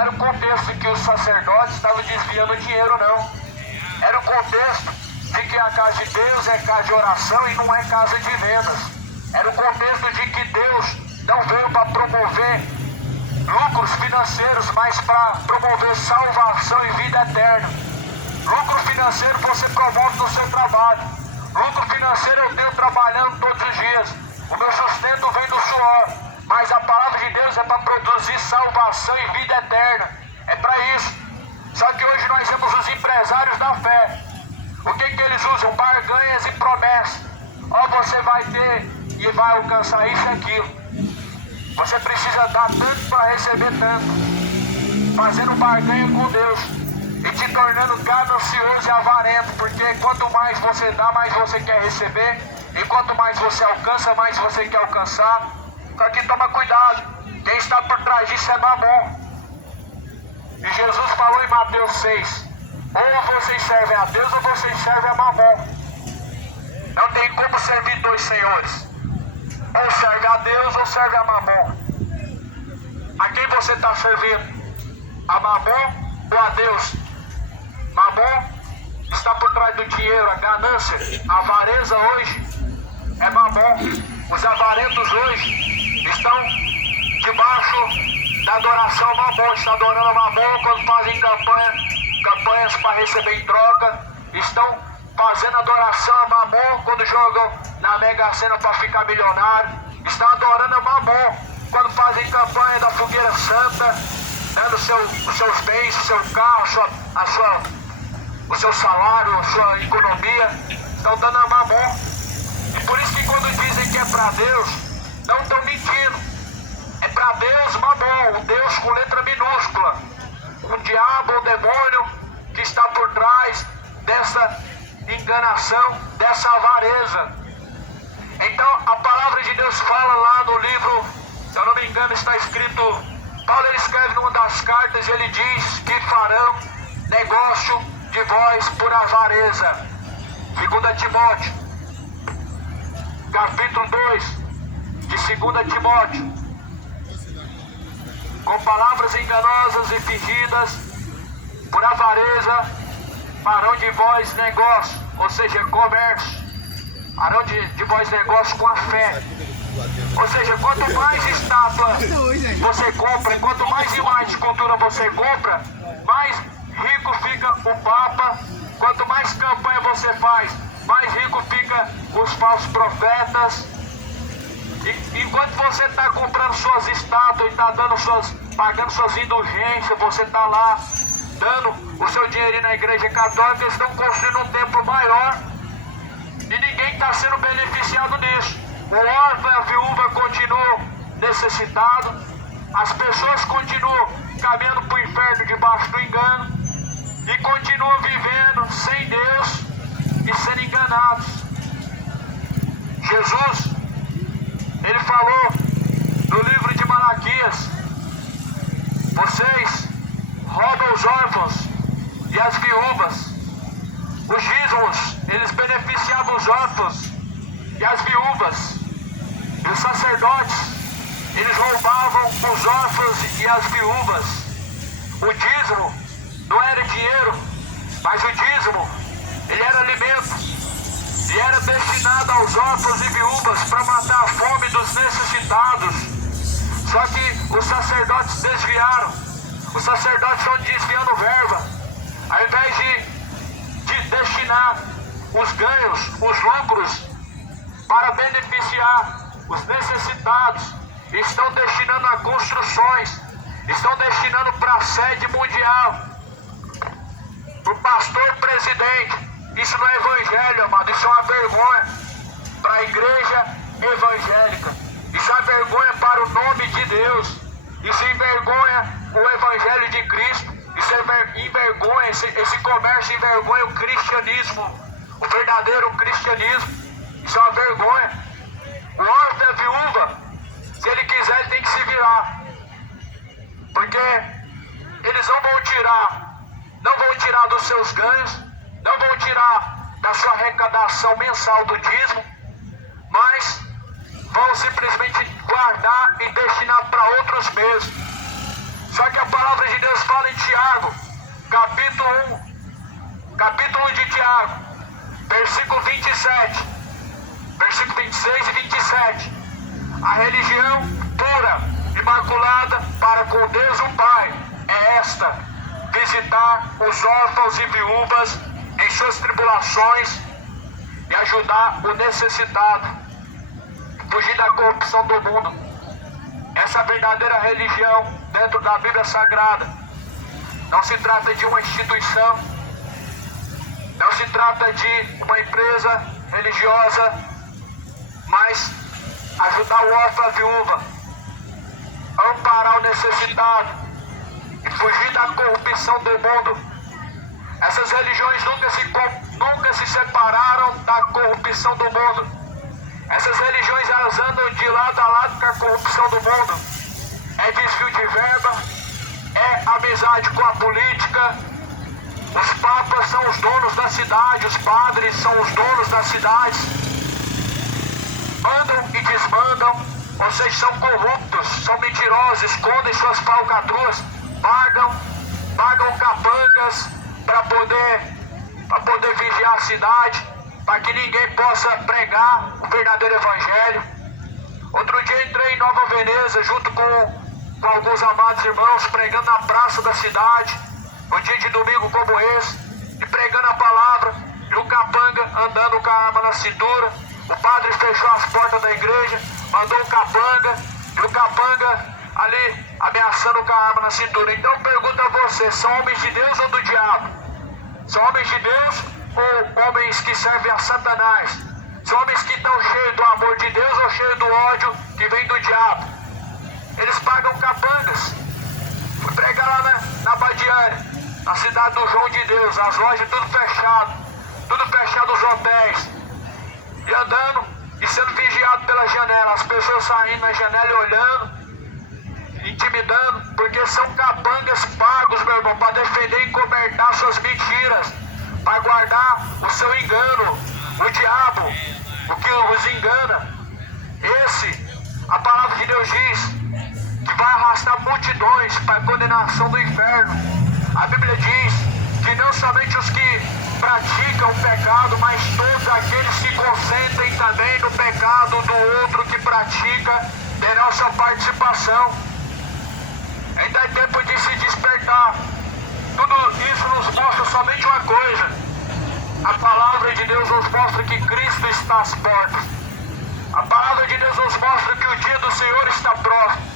era o contexto em que os sacerdotes estavam desviando dinheiro, não. Era o contexto de que a casa de Deus é casa de oração e não é casa de vendas. Era o contexto de que Deus não veio para promover lucros financeiros, mas para promover salvação e vida eterna. Lucro financeiro você promove no seu trabalho. Lucro financeiro eu tenho trabalhando todos os dias. O meu sustento vem do suor. Mas a palavra de Deus é para produzir salvação e vida eterna. É para isso. Só que hoje nós temos os empresários da fé. O que eles usam? Barganhas e promessas. Ó, você vai ter e vai alcançar isso e aquilo. Você precisa dar tanto para receber tanto. Fazendo barganha com Deus. E te tornando ganancioso e avarento. Porque quanto mais você dá, mais você quer receber. E quanto mais você alcança, mais você quer alcançar. Só que toma cuidado. Quem está por trás disso é Mamon. E Jesus falou em Mateus 6. Ou vocês servem a Deus ou vocês servem a Mamon. Não tem como servir dois senhores. Ou serve a Deus ou serve a Mamon. A quem você está servindo? A Mamon ou a Deus? Mamon está por trás do dinheiro, a ganância, a avareza hoje é Mamon. Os avarentos hoje estão debaixo da adoração a Mamon. Estão adorando a Mamon quando fazem campanhas para receber em troca. Estão fazendo adoração a Mamon quando jogam na Mega Sena para ficar milionário. Estão adorando a Mamon quando fazem campanha da fogueira santa, dando os seus bens, o seu carro, o seu salário, a sua economia. Estão dando a Mamon. E por isso que quando dizem que é para Deus, não estão mentindo. É para Deus, Mamon, um Deus com letra minúscula. Um diabo, um demônio que está por trás dessa enganação, dessa avareza. Então a palavra de Deus fala lá no livro, se eu não me engano está escrito, Paulo ele escreve numa das cartas e ele diz que farão negócio de vós por avareza. 2 Timóteo, capítulo 2 de 2 Timóteo. Com palavras enganosas e fingidas, por avareza, farão de vós negócio, ou seja, comércio. Farão de vós negócio com a fé. Ou seja, quanto mais estátua você compra, quanto mais imagem de cultura você compra, mais rico fica o Papa. Quanto mais campanha você faz, mais rico fica os falsos profetas. E enquanto você está comprando suas estátuas e está pagando suas indulgências, você está lá dando o seu dinheirinho na igreja católica, eles estão construindo um templo maior e ninguém está sendo beneficiado nisso. O órfão e a viúva continuam necessitados, as pessoas continuam caminhando para o inferno debaixo do engano e continuam vivendo sem Deus e sendo enganados. Jesus, ele falou no livro de Malaquias: vocês roubam os órfãos e as viúvas. Os dízimos, eles beneficiavam os órfãos e as viúvas. E os sacerdotes, eles roubavam os órfãos e as viúvas. O dízimo não era dinheiro, mas o dízimo, ele era alimento. E era destinado aos órfãos e viúvas para matar a fome dos necessitados. Só que os sacerdotes desviaram. Os sacerdotes estão desviando verba. Ao invés de destinar os ganhos, os lucros, para beneficiar os necessitados, estão destinando a construções, estão destinando para a sede mundial, para o pastor presidente. Isso não é evangelho, amado, isso é uma vergonha para a igreja evangélica. Isso é vergonha para o nome de Deus. Isso envergonha o evangelho de Cristo. Isso envergonha, esse comércio envergonha o cristianismo, o verdadeiro cristianismo. Isso é uma vergonha. O órfão e a viúva, se ele quiser, ele tem que se virar. Porque eles não vão tirar dos seus ganhos, não vão tirar da sua arrecadação mensal do dízimo, mas vão simplesmente guardar e destinar para outros meios. Só que a palavra de Deus Deus fala em Tiago, capítulo 1 de Tiago, versículo 27, versículo 26 e 27. A religião pura, imaculada para com Deus o Pai é esta: visitar os órfãos e viúvas em suas tribulações e ajudar o necessitado, fugir da corrupção do mundo. Essa verdadeira religião dentro da Bíblia Sagrada não se trata de uma instituição, não se trata de uma empresa religiosa, mas ajudar o órfão e a viúva, amparar o necessitado e fugir da corrupção do mundo. Essas religiões nunca se separaram da corrupção do mundo. Essas religiões, elas andam de lado a lado com a corrupção do mundo. É desvio de verba, é amizade com a política. Os papas são os donos da cidade, os padres são os donos das cidades. Mandam e desmandam, ou seja, são corruptos, são mentirosos, escondem suas falcatruas, pagam capangas para poder vigiar a cidade, para que ninguém possa pregar o verdadeiro evangelho. Outro dia entrei em Nova Veneza junto com alguns amados irmãos, pregando na praça da cidade, um dia de domingo como esse, e pregando a palavra, e o capanga andando com a arma na cintura. O padre fechou as portas da igreja, mandou o capanga, e o capanga ali ameaçando com a arma na cintura. Então eu pergunto a você, são homens de Deus ou do diabo? São homens de Deus ou homens que servem a Satanás? São homens que estão cheios do amor de Deus ou cheios do ódio que vem do diabo? Eles pagam capangas. Fui pregar lá na Badiane, na cidade do João de Deus, as lojas tudo fechado os hotéis. E andando e sendo vigiado pela janela, as pessoas saindo na janela e olhando, intimidando, porque são capangas pagos, meu irmão, para defender e cobertar suas mentiras, para guardar o seu engano, o diabo, o que os engana. A palavra de Deus diz que vai arrastar multidões para a condenação do inferno. A Bíblia diz que não somente os que praticam o pecado, mas todos aqueles que consentem também no pecado do outro que pratica, terão sua participação. Ainda é tempo de se despertar. Tudo isso nos mostra somente uma coisa: a palavra de Deus nos mostra que Cristo está às portas. A palavra de Deus nos mostra que o dia do Senhor está próximo.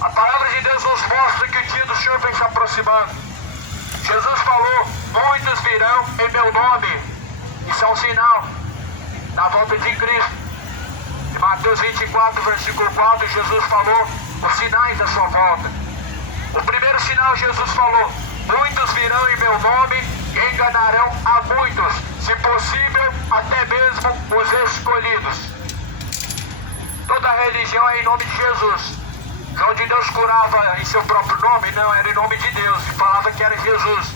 A palavra de Deus nos mostra que o dia do Senhor vem se aproximando. Jesus falou: muitos virão em meu nome. Isso é um sinal da volta de Cristo. Em Mateus 24, versículo 4, Jesus falou os sinais da sua volta. O primeiro sinal, Jesus falou: muitos virão em meu nome e enganarão a muitos, se possível, até mesmo os escolhidos. Toda religião é em nome de Jesus. João de Deus curava em seu próprio nome? Não, era em nome de Deus, e falava que era Jesus.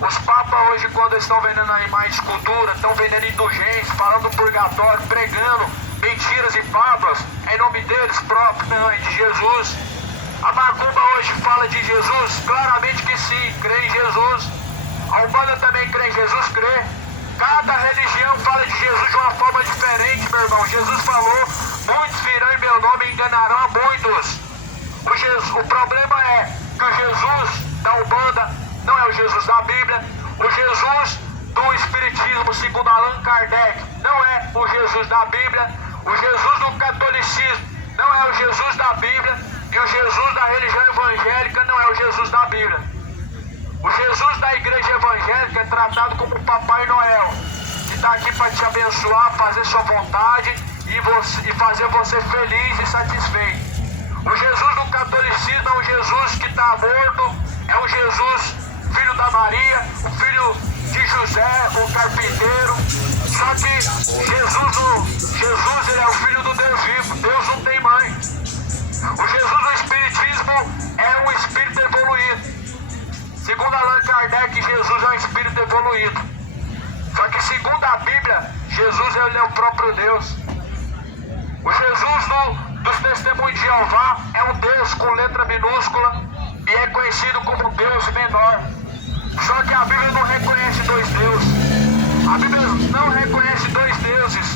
Os papas hoje, quando estão vendendo aí mais escultura, estão vendendo indulgência, falando purgatório, pregando mentiras e fábulas, é em nome deles próprios? Não, é de Jesus. A macumba hoje fala de Jesus? Claramente que sim, crê em Jesus. A Umbanda também crê em Jesus, crê. Cada religião fala de Jesus de uma forma diferente, meu irmão. Jesus falou: muitos virão em meu nome e enganarão a muitos. O problema é que o Jesus da Umbanda não é o Jesus da Bíblia. O Jesus do Espiritismo, segundo Allan Kardec, não é o Jesus da Bíblia. O Jesus do catolicismo não é o Jesus da Bíblia. E o Jesus da religião evangélica não é o Jesus da Bíblia. O Jesus da igreja evangélica é tratado como o Papai Noel, que está aqui para te abençoar, fazer sua vontade e fazer você feliz e satisfeito. O Jesus do catolicismo é um Jesus que está morto, é um Jesus filho da Maria, o filho de José, o carpinteiro. Só que Jesus ele é o filho do Deus vivo. Deus não tem mãe. O Jesus do Espiritismo é um espírito evoluído. Segundo Allan Kardec, Jesus é um espírito evoluído. Só que segundo a Bíblia, Jesus ele é o próprio Deus. O Jesus dos Testemunhos de Jeová é um Deus com letra minúscula e é conhecido como menor. Só que a Bíblia não reconhece dois deuses. A Bíblia não reconhece dois deuses.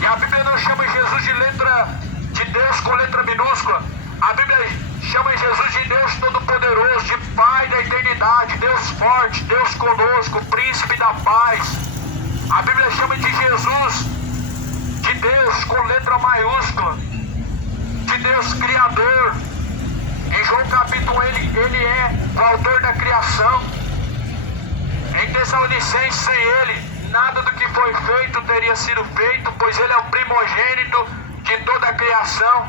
E a Bíblia não chama Jesus de Deus com letra minúscula. A Bíblia chama Jesus de Deus Todo-Poderoso, de Pai da eternidade, Deus forte, Deus conosco, Príncipe da paz. A Bíblia chama de Jesus de Deus com letra maiúscula, de Deus Criador. Em João capítulo 1, ele é o autor da criação. Em Tessalonicenses, sem ele, nada do que foi feito teria sido feito, pois ele é o primogênito de toda a criação.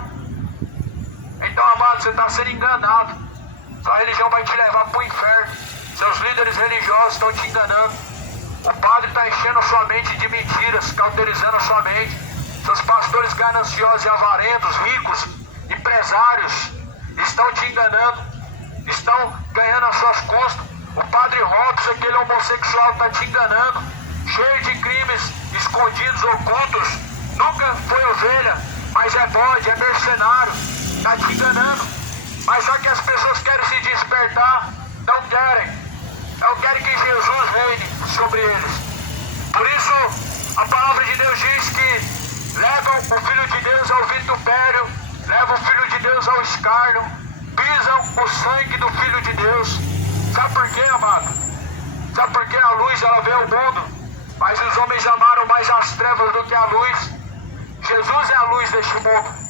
Então, amado, você está sendo enganado. Sua religião vai te levar para o inferno. Seus líderes religiosos estão te enganando. O padre está enchendo sua mente de mentiras, cauterizando sua mente. Seus pastores gananciosos e avarentos, ricos, empresários, estão te enganando. Estão ganhando às suas custas. O padre Robson, aquele homossexual, está te enganando. Cheio de crimes escondidos, ocultos. Nunca foi ovelha, mas é bode, é mercenário. Está te enganando. Mas só que as pessoas querem se despertar. Não querem. Não querem que Jesus reine sobre eles. Por isso, a palavra de Deus diz que levam o Filho de Deus ao vitupério, levam o Filho de Deus ao escárnio, pisam o sangue do Filho de Deus. Sabe por quê, amado? Sabe por que a luz, ela veio ao mundo, mas os homens amaram mais as trevas do que a luz? Jesus é a luz deste mundo.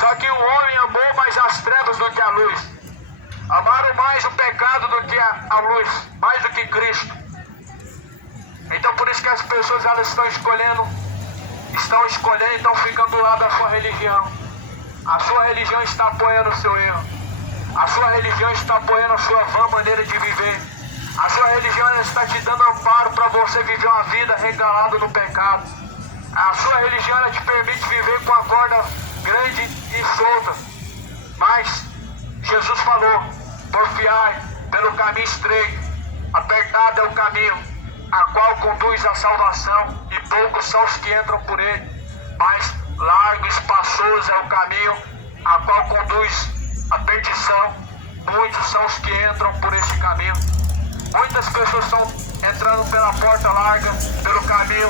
Só que o homem amou mais as trevas do que a luz. Amaram mais o pecado do que a luz, mais do que Cristo. Então por isso que as pessoas, elas estão escolhendo, estão ficando do lado da sua religião. A sua religião está apoiando o seu erro. A sua religião está apoiando a sua vã maneira de viver. A sua religião, ela está te dando amparo para você viver uma vida regalada no pecado. A sua religião, ela te permite viver com a corda grande e solta. Mas Jesus falou: porfiai pelo caminho estreito, apertado é o caminho, a qual conduz à salvação, e poucos são os que entram por ele. Mas largo e espaçoso é o caminho, a qual conduz à perdição. Muitos são os que entram por esse caminho. Muitas pessoas estão entrando pela porta larga, pelo caminho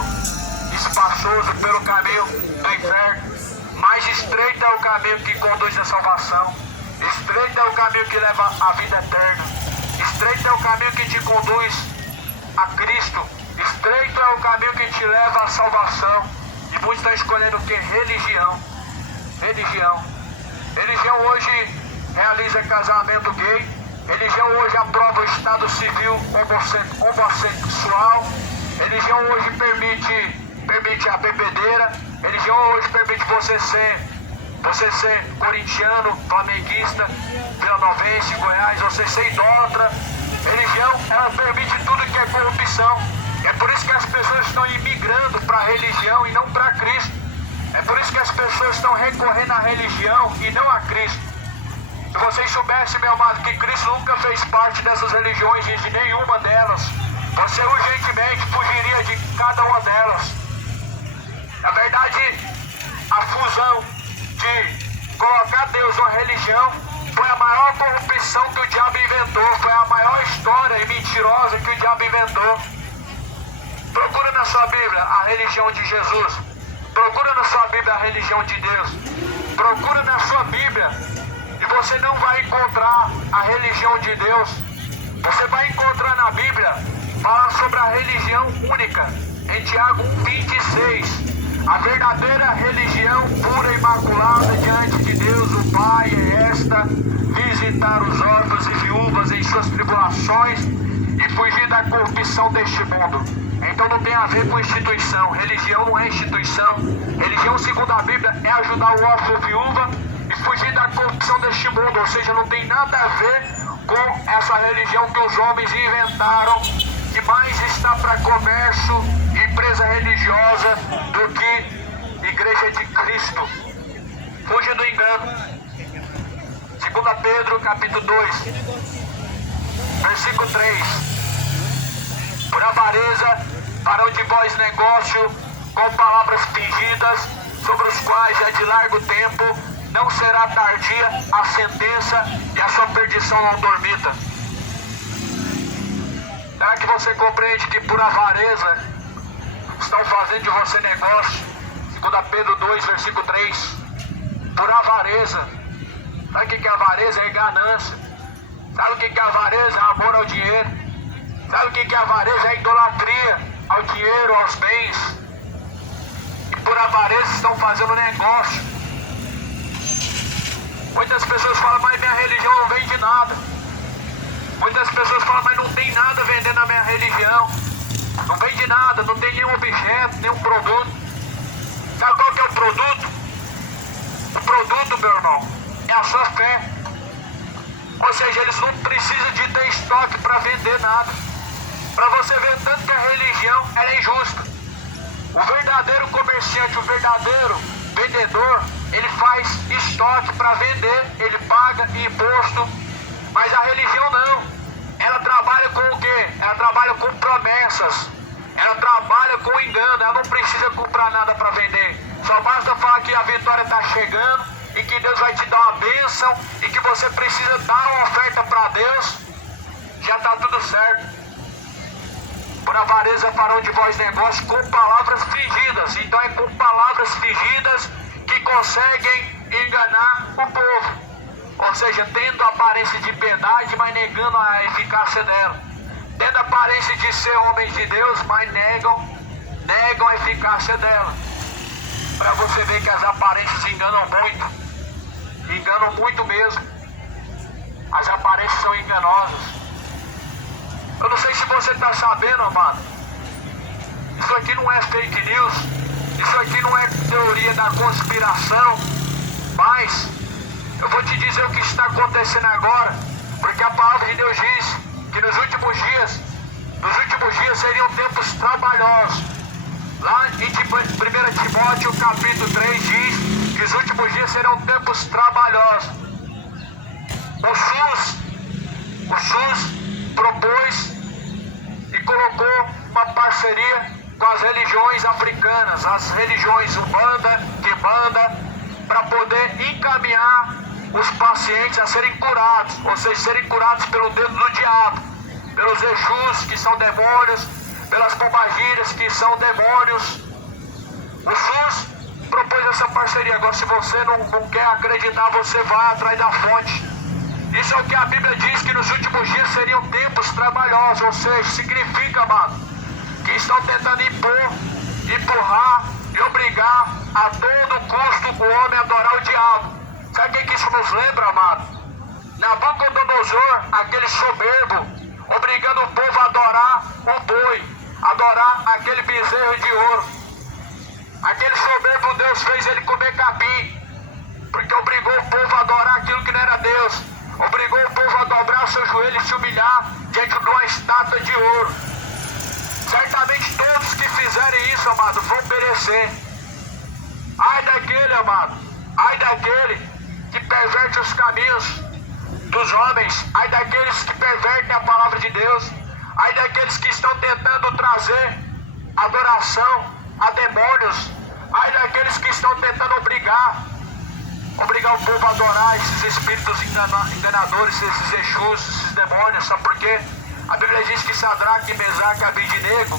espaçoso, pelo caminho do inferno. Mais estreito é o caminho que conduz à salvação. Estreito é o caminho que leva à vida eterna. Estreito é o caminho que te conduz a Cristo. Estreito é o caminho que te leva à salvação. E muitos estão escolhendo o que? Religião. Religião hoje realiza casamento gay. Religião hoje aprova o estado civil homossexual. Religião hoje permite a bebedeira. Religião hoje permite você ser corintiano, flamenguista, vilanovense, Goiás, você ser idólatra. Religião, ela permite tudo que é corrupção. É por isso que as pessoas estão imigrando para a religião e não para Cristo. É por isso que as pessoas estão recorrendo à religião e não a Cristo. Se vocês soubessem, meu amado, que Cristo nunca fez parte dessas religiões, de nenhuma delas, você urgentemente fugiria de cada uma delas. Na verdade, a fusão de colocar Deus numa religião foi a maior corrupção que o diabo inventou, foi a maior história e mentirosa que o diabo inventou. Procura na sua Bíblia a religião de Jesus. Procura na sua Bíblia a religião de Deus. Procura na sua Bíblia e você não vai encontrar a religião de Deus. Você vai encontrar na Bíblia falar sobre a religião única. Em Tiago 1,26. A verdadeira religião pura e imaculada diante de Deus, o Pai, é esta: visitar os órfãos e viúvas em suas tribulações e fugir da corrupção deste mundo. Então não tem a ver com instituição. Religião não é instituição. Religião, segundo a Bíblia, é ajudar o órfão e viúva e fugir da corrupção deste mundo. Ou seja, não tem nada a ver com essa religião que os homens inventaram, que mais está para comércio e empresa religiosa do que igreja de Cristo. Fuja do engano. 2 Pedro capítulo 2, versículo 3. Por avareza farão de vós negócio com palavras fingidas, sobre os quais já de largo tempo não será tardia a sentença e a sua perdição não dormita. Será que você compreende que por avareza estão fazendo de você negócio? 2 Pedro 2, versículo 3. Por avareza. Sabe o que é avareza? É ganância. Sabe o que é avareza? É amor ao dinheiro. Sabe o que é avareza? É idolatria ao dinheiro, aos bens. E por avareza estão fazendo negócio. Muitas pessoas falam, mas minha religião não vende nada. Muitas pessoas falam, mas não tem nada vendendo na minha religião. Não vende nada, não tem nenhum objeto, nenhum produto. Sabe qual que é o produto? O produto, meu irmão, é a sua fé. Ou seja, eles não precisam de ter estoque para vender nada. Para você ver tanto que a religião ela é injusta. O verdadeiro comerciante, o verdadeiro vendedor, ele faz estoque para vender, ele paga imposto. Mas a religião não. Ela trabalha com o quê? Ela trabalha com promessas. Ela trabalha com engano. Ela não precisa comprar nada para vender. Só basta falar que a vitória está chegando e que Deus vai te dar uma bênção e que você precisa dar uma oferta para Deus. Já está tudo certo. Por avareza farão de vós negócio com palavras fingidas. Então é com palavras fingidas que conseguem enganar o povo. Ou seja, tendo aparência de piedade, mas negando a eficácia dela. Tendo aparência de ser homens de Deus, mas negam a eficácia dela. Para você ver que as aparências enganam muito. Enganam muito mesmo. As aparências são enganosas. Eu não sei se você está sabendo, amado. Isso aqui não é fake news. Isso aqui não é teoria da conspiração. Mas eu vou te dizer o que está acontecendo agora, porque a palavra de Deus diz que nos últimos dias seriam tempos trabalhosos. Lá em 1 Timóteo capítulo 3 diz que os últimos dias serão tempos trabalhosos. O SUS propôs e colocou uma parceria com as religiões africanas, as religiões Umbanda, Quimbanda, para poder encaminhar os pacientes a serem curados, ou seja, serem curados pelo dedo do diabo, pelos Exus, que são demônios, pelas pombagiras, que são demônios. O SUS propôs essa parceria. Agora, se você não quer acreditar, você vai atrás da fonte. Isso é o que a Bíblia diz, que nos últimos dias seriam tempos trabalhosos, ou seja, significa, amado, que estão tentando empurrar e obrigar a todo custo o homem a adorar o diabo. Sabe o que isso nos lembra, amado? Nabucodonosor, aquele soberbo, obrigando o povo a adorar o boi, adorar aquele bezerro de ouro. Aquele soberbo Deus fez ele comer capim, porque obrigou o povo a adorar aquilo que não era Deus. Obrigou o povo a dobrar o seu joelho e se humilhar diante de uma estátua de ouro. Certamente todos que fizerem isso, amado, vão perecer. Ai daquele, amado, ai daquele que perverte os caminhos dos homens, ai daqueles que pervertem a palavra de Deus, ai daqueles que estão tentando trazer adoração a demônios, ai daqueles que estão tentando obrigar o povo a adorar esses espíritos enganadores, esses Exus, esses demônios. Sabe por quê? A Bíblia diz que Sadraque, Mesaque e Abednego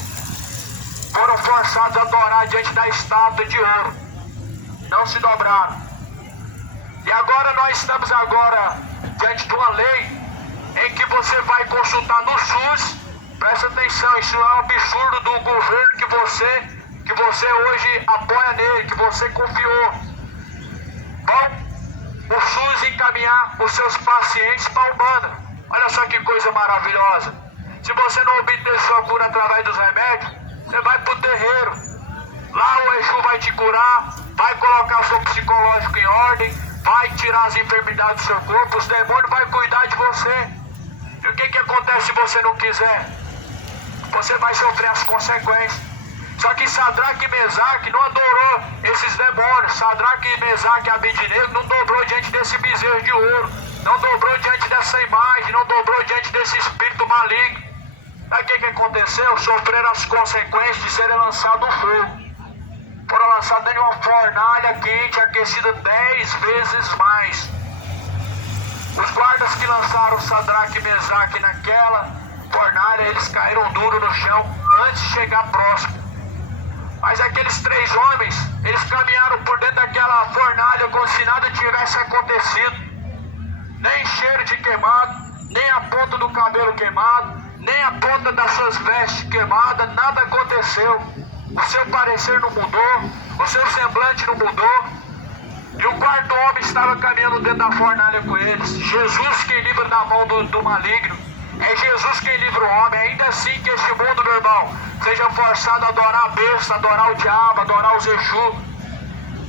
foram forçados a adorar diante da estátua de ouro, não se dobraram. E agora nós estamos diante de uma lei em que você vai consultar no SUS. Presta atenção, isso é um absurdo do governo que você hoje apoia nele, que você confiou. Vão o SUS encaminhar os seus pacientes para a Umbanda. Olha só que coisa maravilhosa. Se você não obter sua cura através dos remédios, você vai para o terreiro. Lá o Exu vai te curar, vai colocar o seu psicológico em ordem, vai tirar as enfermidades do seu corpo, os demônios vão cuidar de você. E o que acontece se você não quiser? Você vai sofrer as consequências. Só que Sadraque e Mesaque não adorou esses demônios. Sadraque, Mesaque e Abednego não dobrou diante desse bezerro de ouro. Não dobrou diante dessa imagem, não dobrou diante desse espírito maligno. Aí o que aconteceu? Sofreram as consequências de serem lançados no fogo. Foram lançados dentro de uma fornalha quente, aquecida 10 vezes mais. Os guardas que lançaram Sadraque e Mesaque fornalha, eles caíram duro no chão antes de chegar próximo. Mas aqueles 3 homens, eles caminharam por dentro daquela fornalha como se nada tivesse acontecido. Nem cheiro de queimado, nem a ponta do cabelo queimado, nem a ponta das suas vestes queimadas, nada aconteceu. O seu parecer não mudou, o seu semblante não mudou. E o 4º homem estava caminhando dentro da fornalha com eles. Jesus quem livra da mão do maligno. É Jesus quem livra o homem. Ainda assim que este mundo, meu irmão, seja forçado a adorar a besta, adorar o diabo, adorar os Exu.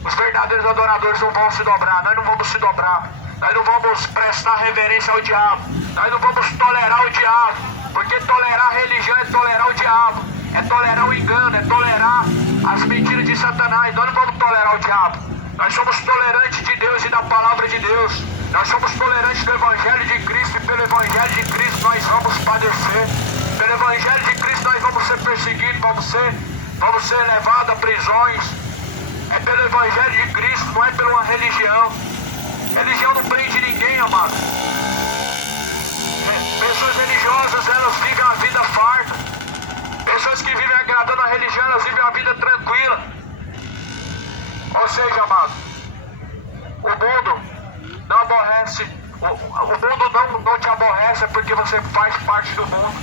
Os verdadeiros adoradores não vão se dobrar. Nós não vamos se dobrar. Nós não vamos prestar reverência ao diabo. Nós não vamos tolerar o diabo. Porque tolerar a religião é tolerar o diabo. É tolerar o engano, é tolerar as mentiras de Satanás. Nós não vamos tolerar o diabo. Nós somos tolerantes de Deus e da palavra de Deus. Nós somos tolerantes do Evangelho de Cristo e pelo Evangelho de Cristo nós vamos padecer. Pelo Evangelho de Cristo nós vamos ser perseguidos, vamos ser levados a prisões. É pelo Evangelho de Cristo, não é pela uma religião. Religião não prende ninguém, amado. Pessoas religiosas, elas vivem a vida farta. Pessoas que vivem agradando a religião, elas vivem a vida tranquila. Ou seja, amado, o mundo não aborrece, o mundo não te aborrece porque você faz parte do mundo.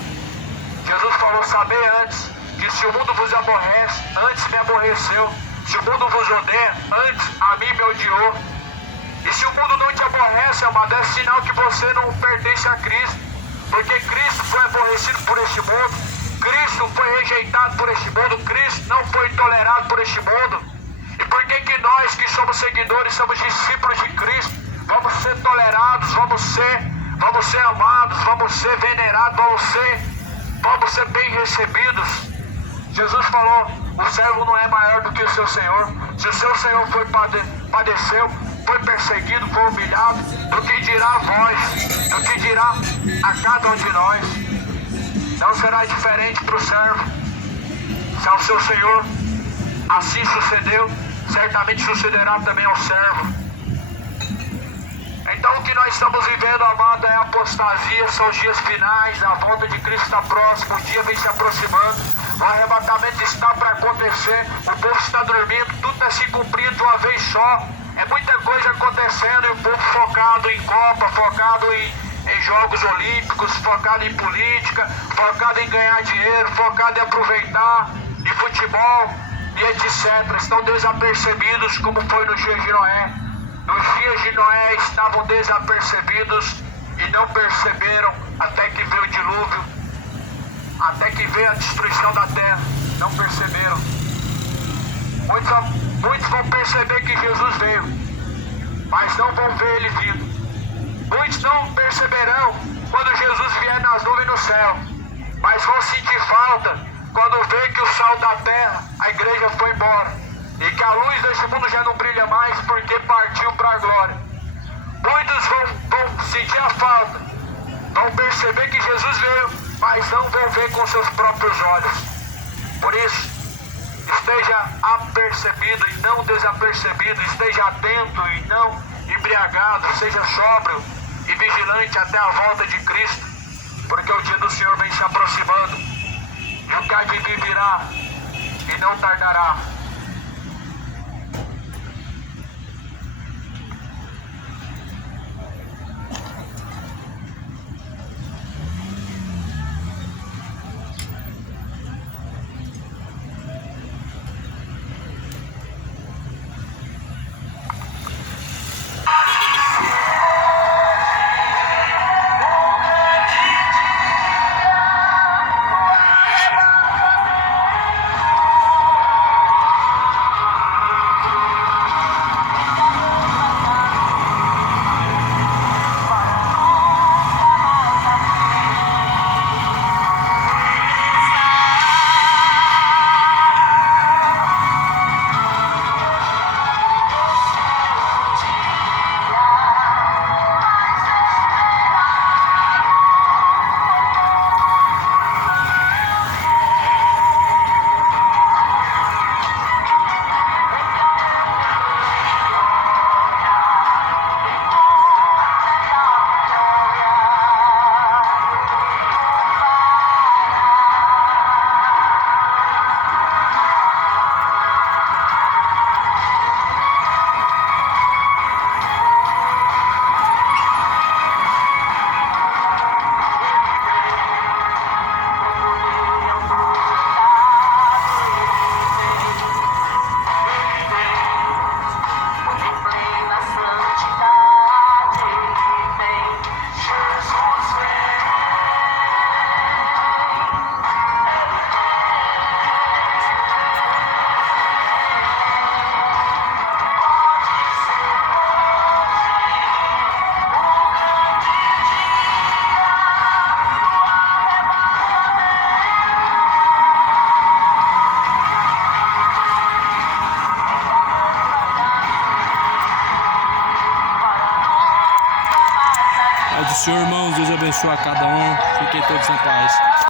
Jesus falou, saber antes, que se o mundo vos aborrece, antes me aborreceu. Se o mundo vos odeia, antes a mim me odiou. E se o mundo não te aborrece, amado, é sinal que você não pertence a Cristo. Porque Cristo foi aborrecido por este mundo, Cristo foi rejeitado por este mundo, Cristo não foi tolerado por este mundo. E por que nós que somos seguidores, somos discípulos de Cristo, vamos ser tolerados, vamos ser amados, vamos ser venerados, vamos ser bem recebidos? Jesus falou, o servo não é maior do que o seu Senhor. Se o seu Senhor padeceu, foi perseguido, foi humilhado, do que dirá a vós, do que dirá a cada um de nós? Não será diferente para o servo. Se ao seu Senhor assim sucedeu, certamente sucederá também ao servo. Então o que nós estamos vivendo, amado, é a apostasia, são os dias finais, a volta de Cristo está próxima, o dia vem se aproximando, o arrebatamento está para acontecer, o povo está dormindo, tudo está se cumprindo de uma vez só. É muita coisa acontecendo e o povo focado em Copa, focado em Jogos Olímpicos, focado em política, focado em ganhar dinheiro, focado em aproveitar, em futebol e etc. Estão desapercebidos como foi nos dias de Noé. Nos dias de Noé estavam desapercebidos e não perceberam até que veio o dilúvio, até que veio a destruição da terra. Não perceberam. Muitos vão perceber que Jesus veio, mas não vão ver ele vindo. Muitos não perceberão quando Jesus vier nas nuvens no céu, mas vão sentir falta quando vê que o sal da terra, a igreja foi embora, e que a luz deste mundo já não brilha mais porque partiu para a glória. Muitos vão sentir a falta, vão perceber que Jesus veio, mas não vão ver com seus próprios olhos. Por isso, esteja apercebido e não desapercebido, esteja atento e não embriagado, seja sóbrio e vigilante até a volta de Cristo, porque o dia do Senhor vem se aproximando e o que há de vir virá e não tardará. Senhor, irmãos. Deus abençoe a cada um. Fiquem todos em paz.